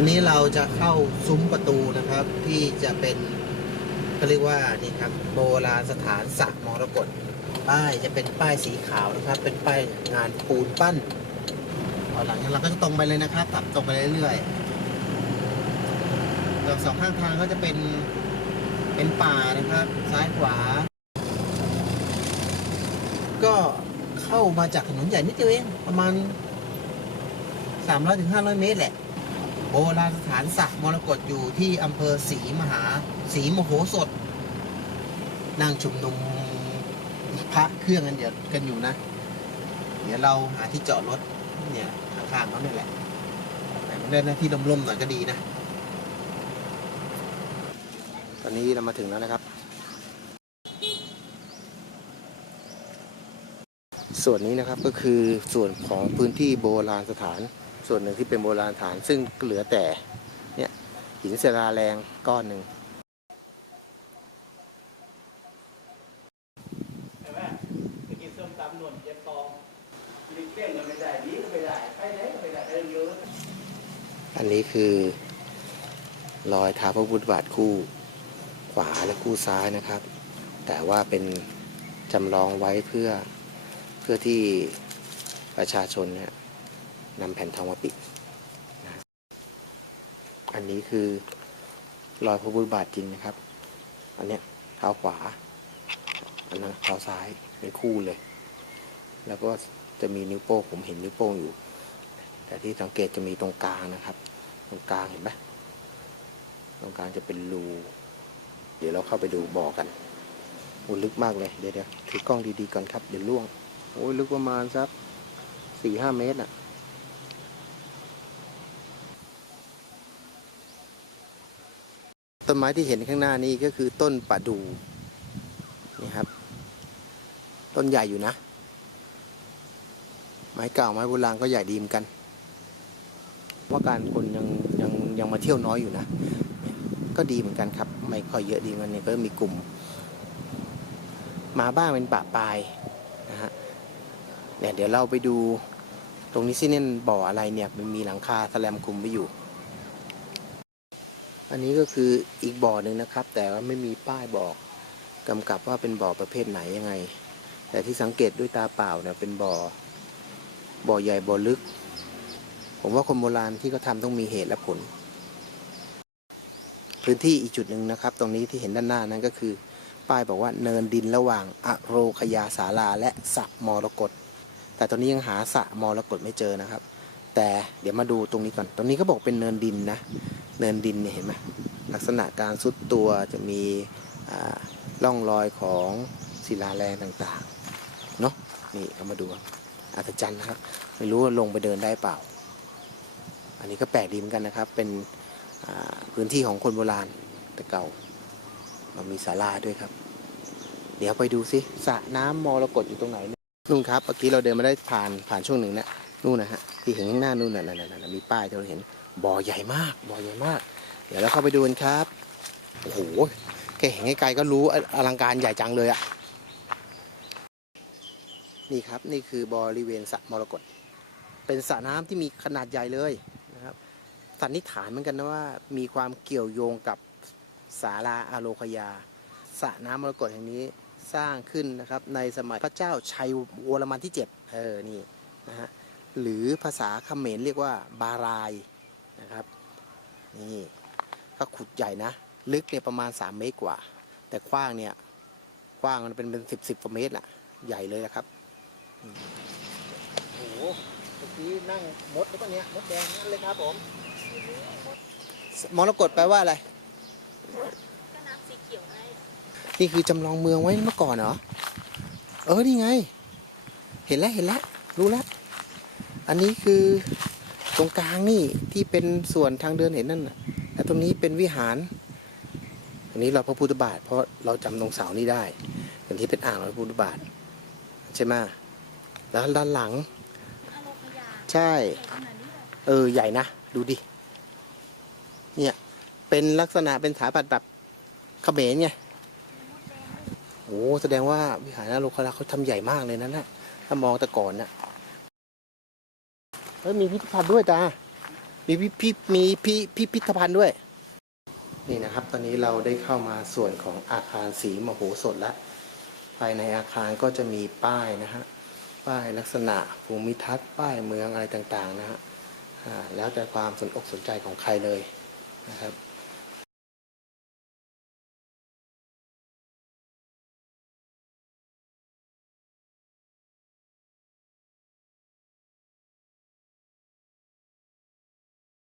อนนี้เราจะเข้าซุ้มประตูนะครับ ที่จะเป็นเขาเรียกว่านี่ครับโบราณสถานสระมรกตป้ายจะเป็นป้ายสีขาวนะครับ เป็นป้ายงานปูนปั้นพอหลังจากนั้เราก็จะตรงไปเลยนะครับตัดตรงไปเรื่อยๆแล้วสองข้างทางก็จะเป็นเป็นป่านะครับ ซ้ายขวา ก็เข้ามาจากถนนใหญ่นิดเดียวเองประมาณ300ถึง500 เมตรแหละ โบราณสถานสระมรกตอยู่ที่อำเภอศรีมหาศรีมโหสถนั่งชุมนุมพระเครื่องกันเดี๋ยวกันอยู่นะ เดี๋ยวเราหาที่จอดรถเนี่ยข้างๆเขาเนี่ยแหละแต่มันได้หน้าที่ร่มๆหน่อยก็ดีนะ ตอนนี้เรามาถึงแล้วนะครับ ส่วนนี้นะครับก็คือส่วนของพื้นที่โบราณสถาน ส่วนหนึ่งที่เป็นโบราณสถาน ซึ่งเหลือแต่เนี่ยหินศิลาแรงก้อนหนึ่งอันนี้คือรอยเท้าพระพุทธบาทคู่ขวาและคู่ซ้ายนะครับ แต่ว่าเป็นจำลองไว้เพื่อเพื่อที่ประชาชนเนี่ย นำแผ่นทองมาปิดนะอันนี้คือรอยพระพุทธบาทจริงนะครับ อันเนี้ยเท้าขวา อันนั้นเท้าซ้ายเป็นคู่เลย แล้วก็จะมีนิ้วโป้งผมเห็นนิ้วโป้งอยู่ แต่ที่สังเกตจะมีตรงกลางนะครับ ตรงกลางเห็นไหมตรงกลางจะเป็นรู เดี๋ยวเราเข้าไปดูบ่อกันโอ้ลึกมากเลย เดี๋ยวเดี๋ยวถือกล้องดีๆก่อนครับ เดี๋ยวล่วง โอ้ยลึกประมาณสักสี่ห้าเมตรอะ ต้นไม้ที่เห็นข้างหน้านี้ก็คือต้นประดูนี่ครับ ต้นใหญ่อยู่นะ ไม้เก่าไม้โบราณก็ใหญ่ดีเหมือนกัน ว่าการคนยังยังยังมาเที่ยวน้อยอยู่นะ ก็ดีเหมือนกันครับ ไม่ค่อยเยอะดีมันเนี่ยก็มีกลุ่ม มาบ้างเป็นปะปลายนะฮะเนี่ยเดี๋ยวเราไปดูตรงนี้สิเนี่ยบ่ออะไรเนี่ยมันมีหลังคาแสแลมคลุมไว้อยู่ อันนี้ก็คืออีกบ่อหนึ่งนะครับ แต่ว่าไม่มีป้ายบอกกำกับว่าเป็นบ่อประเภทไหนยังไง แต่ที่สังเกตด้วยตาเปล่าเนี่ยเป็นบ่อบ่อใหญ่บ่อลึก ผมว่าคนโบราณที่เขาทำต้องมีเหตุและผล พื้นที่อีกจุดหนึ่งนะครับ ตรงนี้ที่เห็นด้านหน้านั้นก็คือ ป้ายบอกว่าเนินดินระหว่างอโรคยาสาราและสระมรกตแต่ตอนนี้ยังหาสระมรกตไม่เจอนะครับ แต่เดี๋ยวมาดูตรงนี้ก่อน ตรงนี้ก็บอกเป็นเนินดินนะ เนินดินเนี่ยเห็นไหมลักษณะการซุดตัวจะมีร่องรอยของศิลาแรงต่างๆ เนาะนี่เอามาดูครับอัศจรรย์นะครับ ไม่รู้ว่าลงไปเดินได้เปล่า อันนี้ก็แปลกดีเหมือนกันนะครับ เป็นพื้นที่ของคนโบราณแต่เก่าเรามีศาลาด้วยครับ เดี๋ยวไปดูสิสระน้ำมรกตอยู่ตรงไหนเนี่ยนู่นครับ เมื่อกี้เราเดินมาได้ผ่านผ่านช่วงหนึ่งเนี่ย นู่นนะฮะที่เห็นข้างหน้านู่นน่ะนั่นๆๆมีป้ายที่เราเห็นบ่อใหญ่มากบ่อใหญ่มาก เดี๋ยวเราเข้าไปดูกันครับโอ้โหแค่เห็นไกลๆก็รู้อลังการใหญ่จังเลยอะนี่ครับนี่คือบริเวณสระมรกตเป็นสระน้ำที่มีขนาดใหญ่เลยนะครับสันนิษฐานเหมือนกันนะว่ามีความเกี่ยวโยงกับศาลาอโลคยาสระน้ำมรกตแห่งนี้สร้างขึ้นนะครับในสมัยพระเจ้าชัยวรมันที่เจ็ดเออ นี่ หรือภาษาเขมรเรียกว่าบารายนะครับนี่ก็ขุดใหญ่นะ ลึกเนี่ยประมาณ 3 เมตรกว่า แต่กว้างเนี่ยกว้างมันเป็นเป็นสิบสิบกว่าเมตรอะใหญ่เลยนะครับอืมโอ้โหเมื่อกี้นั่งมดหรือเปล่าเนี่ยมดแดงนั่นเลยครับผมมรกตแปลว่าอะไรก็น้ำสีเขียวไงนี่คือจำลองเมืองไว้เมื่อก่อนเหรอเออนี่ไง เห็นแล้วเห็นแล้วรู้แล้ว อันนี้คือตรงกลางนี่ที่เป็นส่วนทางเดินเห็นนั่นน่ะแล้วตรงนี้เป็นวิหารอันนี้เราพระพุทธบาท เพราะเราจำตรงเสานี้ได้อันที่เป็นอ่างพระพุทธบาทใช่ไหมแล้วด้านหลังอโลคยาใช่ใหญ่ขนาดนี้เลยเออใหญ่นะ ดูดิ เนี่ย เป็นลักษณะเป็นสถาปัตย์แบบเขมรไงโอ้แสดงว่าวิหารนาโลคาราเขาทำใหญ่มากเลยนั่นนะถ้ามองแต่ก่อนนะ เฮ้ยมีพิพิธภัณฑ์ด้วยตา มีพิพิมีพิพิพิธภัณฑ์ด้วย นี่นะครับ ตอนนี้เราได้เข้ามาส่วนของอาคารสีมโหสถแล้วภายในอาคารก็จะมีป้ายนะฮะ ป้ายลักษณะภูมิทัศน์ ป้ายเมืองอะไรต่างๆนะฮะแล้วแต่ความสนอกสนใจของใครเลยนะครับ